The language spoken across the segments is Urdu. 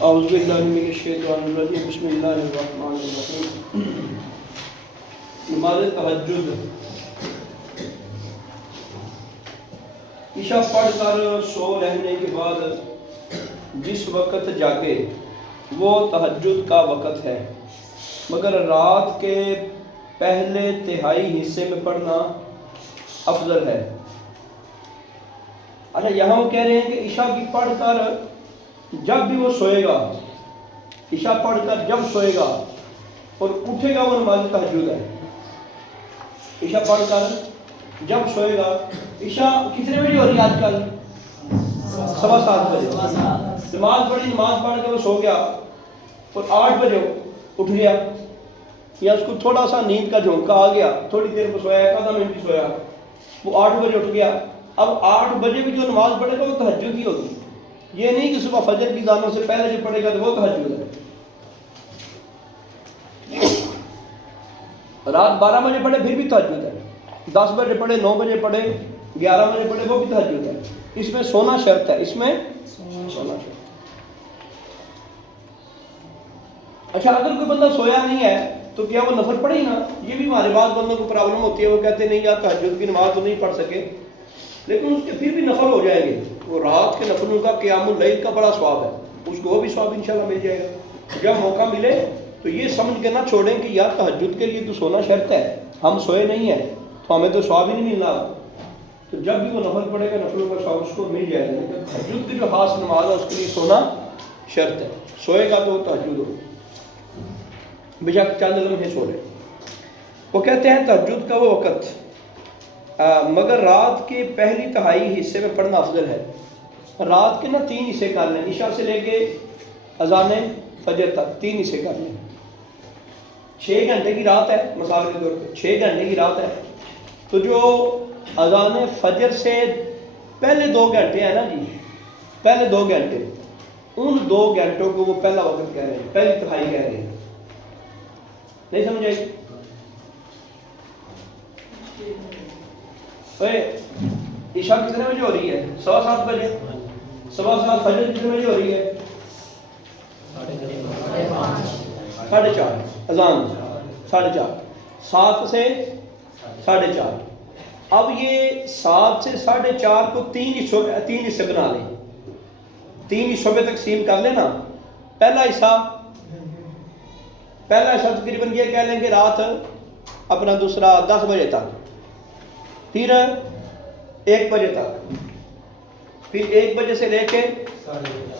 اعوذ باللہ من الشیطان الرجیم بسم اللہ الرحمن الرحیم۔ نماز تہجد عشاء پڑھ کر سو رہنے کے بعد جس وقت جاگے وہ تہجد کا وقت ہے، مگر رات کے پہلے تہائی حصے میں پڑھنا افضل ہے۔ اچھا، یہاں وہ کہہ رہے ہیں کہ عشاء کی پڑھ کر جب بھی وہ سوئے گا، عشاء پڑھ کر جب سوئے گا اور اٹھے گا وہ نماز تہجد ہے۔ عشاء پڑھ کر جب سوئے گا، عشاء کتنے بجے ہو رہی ہے آج کل؟ 7:15 بجے۔ نماز پڑھ کے وہ سو گیا اور 8 بجے اٹھ گیا، یا اس کو تھوڑا سا نیند کا جھونکا آ گیا، تھوڑی دیر کو سویا، آدھا منٹ ہی سویا، وہ 8 بجے اٹھ گیا۔ اب 8 بجے بھی جو نماز پڑھے گا وہ تہجد ہی ہوگی، یہ نہیں کہ صبح فجر کی اذانوں سے پہلے جو پڑھے گا تو وہ تہجد ہے۔ رات 12 بجے پڑھے پھر بھی تہجد ہے، 10 بجے پڑھے، 9 بجے پڑھے، 11 بجے پڑھے، وہ بھی تہجد ہے۔ اس میں سونا شرط ہے، اس میں سونا شرط۔ اچھا، اگر کوئی بندہ سویا نہیں ہے تو کیا وہ نفل پڑھے نا؟ یہ بھی ہمارے بعض بندوں کو پرابلم ہوتی ہے، وہ کہتے ہیں نہیں یار تہجد کی نماز تو نہیں پڑھ سکے، لیکن اس کے پھر بھی نفل ہو جائیں گے۔ وہ رات کے نفلوں کا قیام اللیل کا بڑا ثواب ہے، اس کو وہ بھی ثواب انشاءاللہ مل جائے گا۔ جب موقع ملے تو یہ سمجھ کے نہ چھوڑیں کہ یار تہجد کے لیے تو سونا شرط ہے، ہم سوئے نہیں ہیں تو ہمیں تو ثواب ہی نہیں ملنا۔ تو جب بھی وہ نفل پڑے گا نفلوں کا ثواب اس کو مل جائے گا، لیکن تہجد کی جو خاص نماز ہے اس کے لیے سونا شرط ہے۔ سوئے گا تو وہ تہجد ہو، بجا چند لمحے سو رہے۔ وہ کہتے ہیں تہجد کا وہ وقت مگر رات کے پہلی تہائی حصے میں پڑھنا افضل ہے۔ رات کے 3 حصے کر لیں، عشاء سے لے کے اذان فجر تک 3 حصے کر لیں۔ 6 گھنٹے کی رات ہے، مثال کے طور پہ 6 گھنٹے کی رات ہے، تو جو اذان فجر سے پہلے 2 گھنٹے ہیں نا جی، پہلے 2 گھنٹے، ان 2 گھنٹوں کو وہ پہلا وقت کہہ رہے ہیں، پہلی تہائی کہہ رہے ہیں۔ نہیں سمجھے؟ عشاء کتنے بجے ہو رہی ہے؟ 7:15 بجے۔ 7:15 فجر کتنے بجے ہو رہی ہے؟ 4:30 اذان 4:30، 7 سے 4:30۔ اب یہ 7 سے 4:30 کو 3 حصے بنا لیں، 3 حصوں میں تقسیم کر لینا۔ پہلا حصہ تقریباً یہ کہہ لیں کہ رات اپنا دوسرا 10 بجے تک، پھر 1 بجے تک، پھر 1 بجے سے لے کے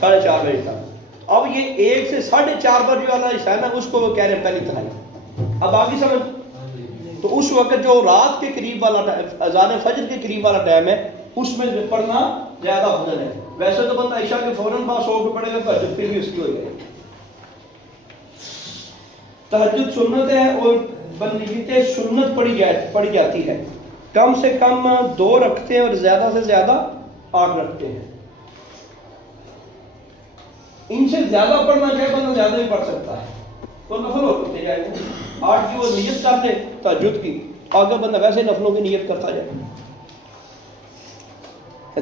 4:30 بجے تک۔ اب یہ 1 سے 4:30 بجے والا حصہ ہے نا، اس کو وہ کہہ رہے ہیں پہلی تہائی۔ اب آگے سمجھ، تو اس وقت جو رات کے قریب والا اذان فجر کے قریب والا ٹائم ہے، اس میں پڑھنا زیادہ افضل ہے۔ ویسے تو بندہ عشاء کے فوراً بعد سو کے پڑھے گا تہجد پھر بھی اس کی ہو جائے گی۔ تہجد سنت ہے اور بنیت سنت پڑھی جاتی ہے، کم سے کم 2 رکھتے ہیں اور زیادہ سے زیادہ 8 رکھتے ہیں۔ ان سے زیادہ پڑھنا چاہے بندہ زیادہ بھی پڑھ سکتا ہے، تو نفل ہوتے جائے گا۔ 8 کی وہ نیت کر دے تہجد کی، آگے بندہ ویسے نفلوں کی نیت کرتا جائے۔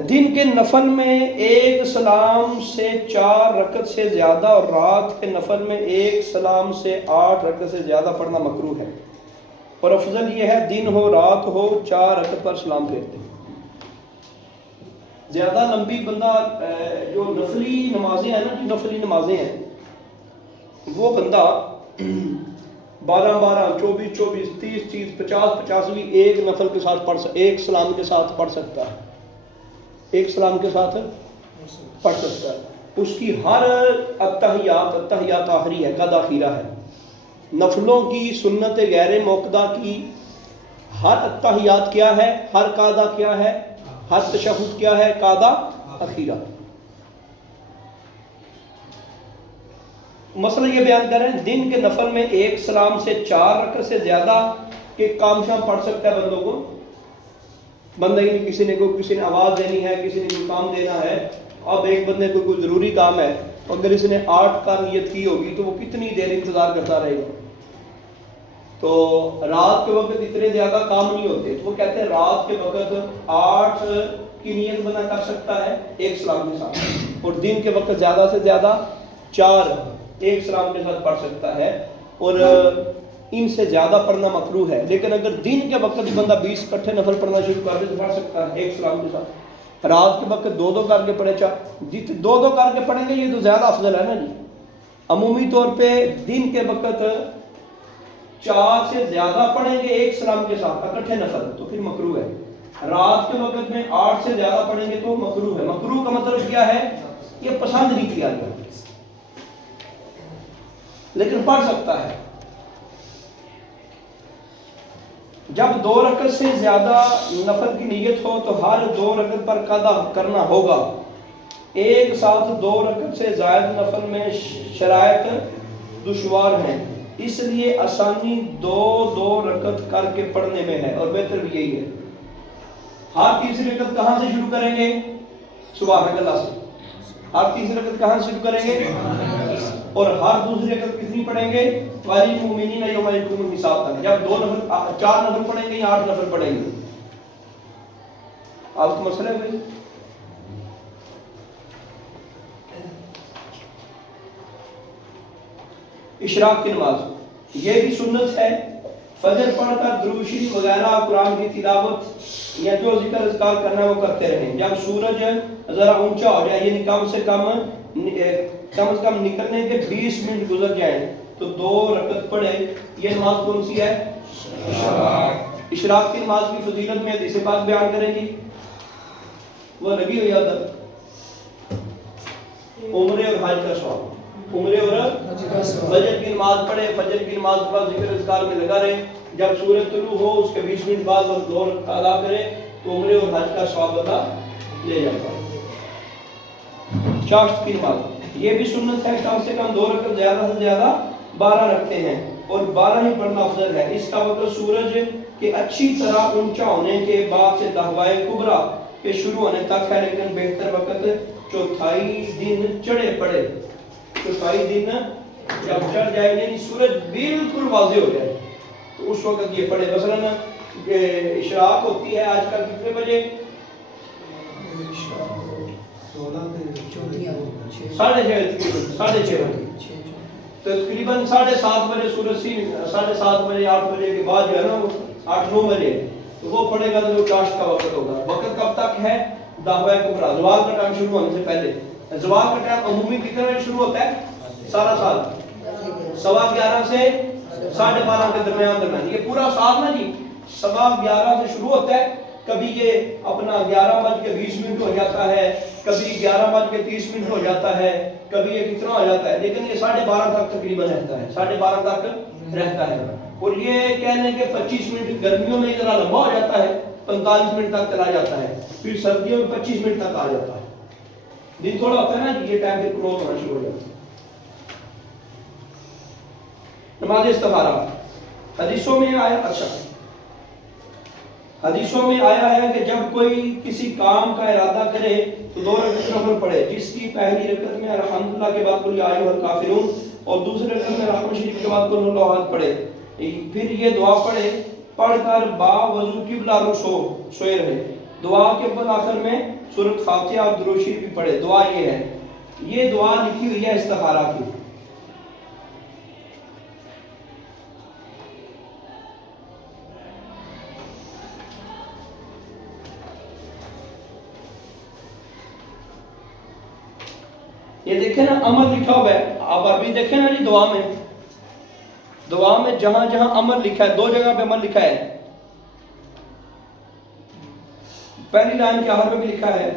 دن کے نفل میں 1 سلام سے 4 رکعت سے زیادہ اور رات کے نفل میں 1 سلام سے 8 رکعت سے زیادہ پڑھنا مکروہ ہے، اور افضل یہ ہے دن ہو رات ہو 4 رکعت پر سلام پھیرتے ہیں۔ زیادہ لمبی بندہ جو نفلی نمازیں ہیں نا، نفلی نمازیں ہیں، وہ بندہ 12 24 30 50 بھی ایک نفل کے ساتھ ایک سلام کے ساتھ پڑھ سکتا ہے، ایک سلام کے ساتھ پڑھ سکتا ہے۔ اس کی ہر اتحیات آخری ہے، قد آخیرہ ہے۔ نفلوں کی سنت غیر موقدہ کی ہر اتحیات کیا ہے، ہر قادہ کیا ہے، ہر تشہد کیا ہے، قادہ اخیرہ۔ مسئلہ یہ بیان کر رہے ہیں، دن کے نفل میں 1 سلام سے 4 رکعت سے زیادہ کے کام شام پڑھ سکتا ہے بندوں کو۔ بندہ کسی نے آواز دینی ہے، کسی نے کوئی کام دینا ہے، اب ایک بندے کو کوئی ضروری کام ہے، اگر اس نے 8 کا نیت کی ہوگی تو وہ کتنی دیر انتظار کرتا رہے گا؟ تو رات کے وقت اتنے زیادہ کام نہیں ہوتے، تو وہ کہتے ہیں رات کے وقت 8 کی نیت بنا کر سکتا ہے 1 سلام کے ساتھ، اور دن کے وقت زیادہ سے زیادہ 4 ایک سلام کے ساتھ پڑھ سکتا ہے، اور ان سے زیادہ پڑھنا مکروہ ہے۔ لیکن اگر دن کے وقت ہی بندہ 20 اکٹھے نفل پڑھنا شروع کر دے تو پڑھ سکتا ہے ایک سلام کے ساتھ۔ رات کے وقت 2 کر کے پڑھے، جتنے 2 کر کے پڑھیں گے یہ تو زیادہ افضل ہے نا جی۔ عمومی طور پہ دن کے وقت 4 سے زیادہ پڑھیں گے ایک سلام کے ساتھ اکٹھے نفل تو پھر مکروہ ہے۔ رات کے وقت میں 8 سے زیادہ پڑھیں گے تو مکروہ ہے۔ مکروہ کا مطلب کیا ہے؟ یہ پسند نہیں کیا گیا، لیکن پڑھ سکتا ہے۔ جب 2 رکعت سے زیادہ نفل کی نیت ہو تو ہر 2 رکعت پر قضا کرنا ہوگا۔ ایک ساتھ 2 رکعت سے زائد نفل میں شرائط دشوار ہیں، اس لیے آسانی 2 رکعت کر کے پڑھنے میں ہے، اور بہتر بھی یہی ہے۔ ہر تیسری رکعت کہاں سے شروع کریں گے؟ سبحان اللہ سے۔ ہر تیسری رکعت کہاں سے شروع کریں گے؟ اور ہر دوسری رکعت کتنی پڑھیں گے؟ والی مومنین یوم یقوم الحساب تک۔ جب 4 نفل پڑھیں گے یا 8 نفل پڑھیں گے؟ آپ کو مسئلہ ہے بھائی؟ اشراق کی نماز یہ بھی سنت ہے۔ فجر پڑھ کر درود شریف وغیرہ قرآن کی تلاوت یا جو ذکر اذکار کرنا ہے وہ کرتے رہیں۔ جب سورج ذرا اونچا ہو جائے، یعنی کم سے کم نکلنے کے 20 منٹ گزر جائیں تو 2 رکعت پڑھے۔ یہ نماز کون سی ہے؟ اشراق کی نماز کی فضیلت میں حدیث پاک بیان کریں گی، وہ لگی ہوئی ادھر عمرے اور حج کا ثواب۔ عمرے اور فجر کی نماز پڑھے، فجر کی نماز کے بعد ذکر اذکار میں لگا رہے، جب سورج طلوع ہو اس کے 20 منٹ بعد وہ 2 رکعت ادا کرے تو عمرے اور حج کا ثواب ادا لے جاتا ہے۔ چاشت کی نماز یہ بھی سنت ہے، کم سے کم 2 رکعت، زیادہ سے زیادہ 12 رکھتے ہیں، اور 12 ہی پڑھنا افضل ہے۔ اس کا وقت سورج کے اچھی طرح اونچا ہونے کے بعد سے دہوائے کبریٰ کے شروع ہونے تک ہے، لیکن بہتر وقت چوتھائی دن چڑھے پڑے۔ چوتھائی دن جب چڑھ جائے یعنی سورج بالکل واضح ہو جائے تو اس وقت یہ پڑھے۔ مثلا اشراق ہوتی ہے آج کل کتنے بجے؟ 6:30 بجے، تو تقریباً 7:30 بجے سورج 7:30 بجے 8 بجے کے بعد جو ہے نا 8-9 بجے تو وہ پڑھے گا تو وہ چاشت کا وقت ہوگا۔ وقت کب تک ہے؟ دہوائے کبریٰ، زوال کا ٹائم شروع ہونے سے پہلے۔ زوال کا ٹائم عمومی کتنے بجے شروع ہوتا ہے؟ سارا سال 11:15 سے 12:30 کے درمیان۔ یہ پورا سال نا جی 11:15 سے شروع ہوتا ہے، کبھی یہ اپنا 11:20 ہو جاتا ہے، کبھی 11:30 ہو جاتا ہے، کبھی یہ کتنا ہو جاتا ہے، لیکن یہ 12:30 تک تقریباً رہتا ہے، 12:30 تک رہتا ہے۔ اور یہ کہنے کہ 25 منٹ گرمیوں میں ذرا لمبا ہو جاتا ہے، 45 منٹ تک چلا جاتا ہے، پھر سردیوں میں 25 منٹ تک آ جاتا ہے۔ دن تھوڑا ہوتا ہے نا یہ ٹائم پھر کلوز ہونا شروع ہو جاتا ہے۔ نماز استخارہ حدیثوں میں آیا ہے کہ جب کوئی کسی کام کا ارادہ کرے تو 2 رکعت نفل پڑھے، جس کی پہلی رکعت میں الحمدللہ کے بعد قل یا ایھا الکافرون اور دوسری رکعت میں رحمان شریف کے بعد قل ھو اللہ احد پڑھے، پھر یہ دعا پڑھ کر با وضو قبلہ رخ سوئے رہے۔ دعا کے بعد آخر میں سورۃ فاتحہ اور درود شریف بھی پڑھے۔ دعا یہ ہے، یہ دعا لکھی ہوئی ہے استخارہ کی۔ یہ دیکھیں نا امر لکھا ہوا ہے، آپ عربی دیکھیں نا جی دعا میں جہاں جہاں امر لکھا ہے، 2 جگہ پہ امر لکھا ہے۔ پہلی لائن کے آخر پہ بھی لکھا ہے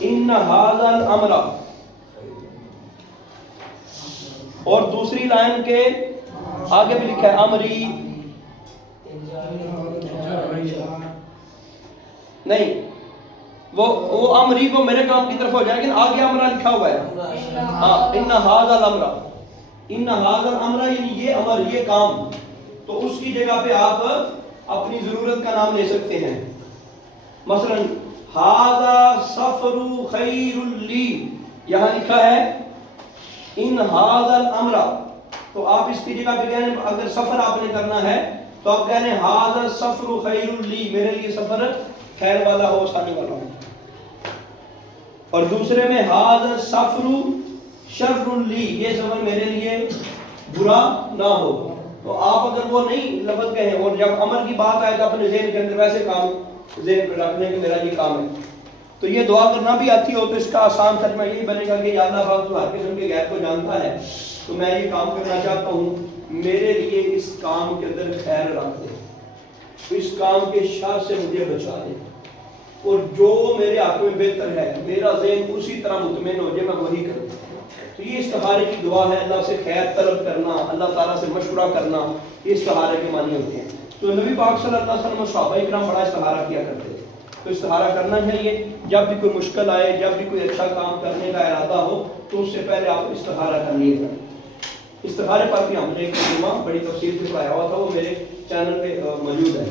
ان ھذا الامر، اور دوسری لائن کے آگے بھی لکھا ہے امری، نہیں وہ امری کو میرے کام کی طرف ہو جائے، لیکن آگے امرا لکھا ہوا ہے۔ ہاں ان ھذا الامر، ان ھذا الامر یعنی یہ امر، یہ کام، تو اس کی جگہ پہ آپ اپنی ضرورت کا نام لے سکتے ہیں۔ مثلا ھذا سفر خیر لی، یہاں لکھا ہے ان ھذا الامر، تو آپ اس کی جگہ پہ کہنے اگر سفر آپ نے کرنا ہے تو آپ کہنے ھذا سفر خیر لی، میرے لیے سفر خیر والا ہو، آسانی والا ہو۔ اور دوسرے میں ھذا سفر شر لی، یہ سفر میرے لیے برا نہ ہو. تو آپ اگر وہ نہیں لفظ کہیں اور جب امر کی بات آئے تو اپنے ذہن کے اندر ویسے کام ذہن پہ رکھنے کہ میرا یہ کام ہے. تو یہ دعا کرنا بھی آتی ہو تو اس کا آسان ترجمہ یہی بنے گا کہ یا اللہ پاک تو ہر قسم کے غیب کو جانتا ہے، تو میں یہ کام کرنا چاہتا ہوں، میرے لیے اس کام کے اندر خیر رکھ دے، اس کام کے شر سے مجھے بچا دے، اور جو میرے حق میں بہتر ہے میرا ذہن اسی طرح مطمئن ہو جائے میں وہی کروں. تو یہ استخارے کی دعا ہے، اللہ سے خیر طلب کرنا، اللہ تعالیٰ سے مشورہ کرنا، یہ استخارے کے معنی ہوتے ہیں. تو نبی پاک صلی اللہ علیہ وسلم اور صحابہ کرام بڑا استخارہ کیا کرتے تھے. تو استخارہ کرنا چاہیے، جب بھی کوئی مشکل آئے، جب بھی کوئی اچھا کام کرنے کا ارادہ ہو تو اس سے پہلے آپ استخارہ کر لیے گا. استخارے پر بھی ہم نے ایک ترجمہ بڑی تفصیل سے پڑھایا ہوا تھا، وہ میرے چینل پہ موجود ہے.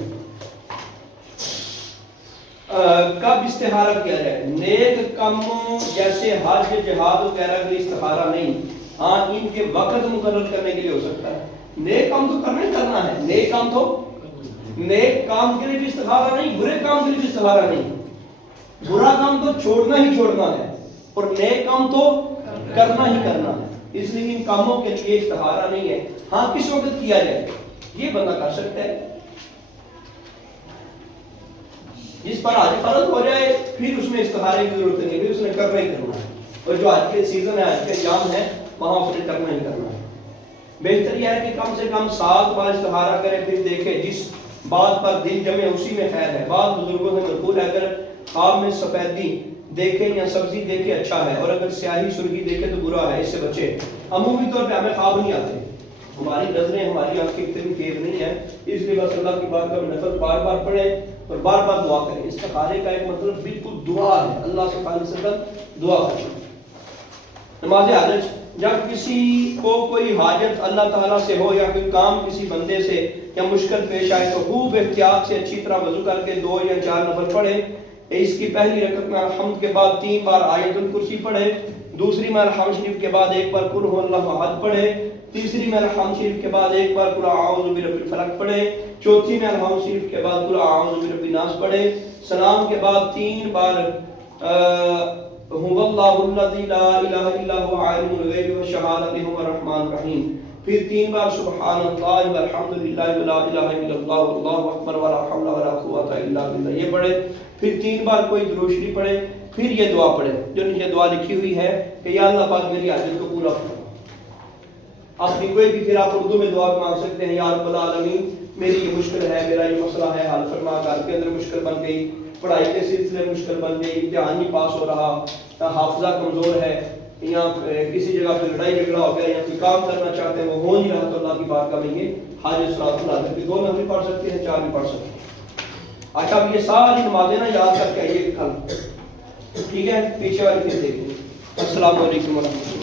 کب استخارہ کیا جائے؟ نیک کاموں جیسے حج، جہاد وغیرہ کے لیے استخارہ نہیں، ہاں ان کے وقت مقرر کرنے کے لیے ہو سکتا ہے. نیک کام تو کرنا ہے، نیک کام تو نیک کام کے لیے بھی استخارہ نہیں، برے کام کے لیے بھی استخارہ نہیں. برا کام تو چھوڑنا ہی چھوڑنا ہے اور نیک کام تو کرنا ہی کرنا ہے. اس لیے ان کاموں کے لیے استخارہ نہیں ہے. ہاں کس وقت کیا جائے یہ بندہ کر سکتا ہے، جس پر آج فرض ہو جائے پھر اس میں استخارے کی ضرورت نہیں، پھر اس نے کرنا ہی کرنا ہے. اور جو آج کے سیزن ہے، آج کے ایام ہے، وہاں اس نے کرنا ہی کرنا ہے. بہتر یہ ہے کہ کم سے کم 7 بار استخارہ کرے، پھر دیکھے جس بات پر دل جمے اسی میں خیر ہے. بعض بزرگوں سے منقول ہے اگر خواب میں سفیدی دیکھے یا سبزی دیکھے اچھا ہے، اور اگر سیاہی سرخی دیکھے تو برا ہے، اس سے بچے. عمومی طور پہ ہمیں خواب نہیں آتے، ہماری نظریں ہماری آنکھیں اتنی تیز نہیں ہیں، اس لیے بس اللہ کی بات کا نفل بار بار پڑھیں اور بار بار دعا کریں. استخارے کا ایک مطلب بالکل دعا ہے، اللہ سے خالص دعا کریں. نماز حاجت، جب کسی کو کوئی حاجت اللہ تعالیٰ سے ہو یا کوئی کام کسی بندے سے یا مشکل پیش آئے تو خوب احتیاط سے اچھی طرح وضو کر کے 2 یا 4 نفل پڑھے. اس کی پہلی رکعت میں الحمد کے بعد 3 بار آیت الکرسی پڑھے، دوسری میں الحمد شریف کے بعد 1 بار قل هو اللہ احد پڑھے، تیسری میں الحمد شریف کے بعد 1 بار قل اعوذ برب الفلق پڑھے، چوتھی میں الحمد شریف کے بعد قل اعوذ برب الناس پڑھے. سلام کے بعد 3 بار هو اللہ الذی لا الہ الا هو عالم الغیب والشہادۃ هو الرحمن الرحیم، پھر 3 بار سبحان اللہ والحمد للہ ولا الہ الا اللہ واللہ اکبر ولا حول ولا قوۃ الا باللہ یہ پڑھے، پھر 3 بار کوئی درود شریف پڑھے، پھر یہ دعا پڑھے جو نیچے دعا لکھی ہوئی ہے کہ یا اللہ پاک میری حاجت کو پورا کرو. اپنی کوئی بھی پھر آپ اردو میں دعا مانگ سکتے ہیں، یا رب العالمین میری یہ مشکل ہے، میرا یہ مسئلہ ہے، حل فرما. گھر کے اندر مشکل بن گئی، پڑھائی کے سلسلے مشکل بن گئی، امتحان نہیں پاس ہو رہا، حافظہ کمزور ہے، یا کسی جگہ پہ لڑائی جھگڑا ہو گیا، یا کوئی کام کرنا چاہتے ہیں وہ ہو نہیں رہا، تو اللہ کی بارگاہ میں یہ حاجت صلاۃ العظیم کی 2 نفل پڑھ سکتے ہیں، 4 بھی پڑھ سکتے ہیں. اچھا اب یہ ساری نمازیں نا یاد کر کے آئیے کل، ٹھیک ہے؟ پیچھے والی پھر دیکھیں. السلام علیکم ورحمۃ اللہ.